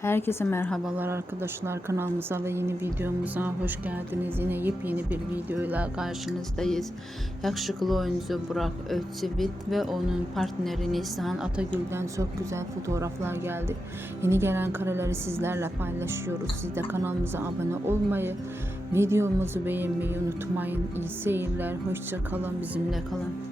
Herkese merhabalar arkadaşlar, kanalımıza ve yeni videomuza hoş geldiniz. Yine yepyeni bir videoyla karşınızdayız. Yakışıklı oyuncu Burak Özçivit ve onun partneri Neslihan Atagül'den çok güzel fotoğraflar geldi. Yeni gelen kareleri sizlerle paylaşıyoruz. Siz de kanalımıza abone olmayı, videomuzu beğenmeyi unutmayın. İyi seyirler, hoşça kalın, bizimle kalın.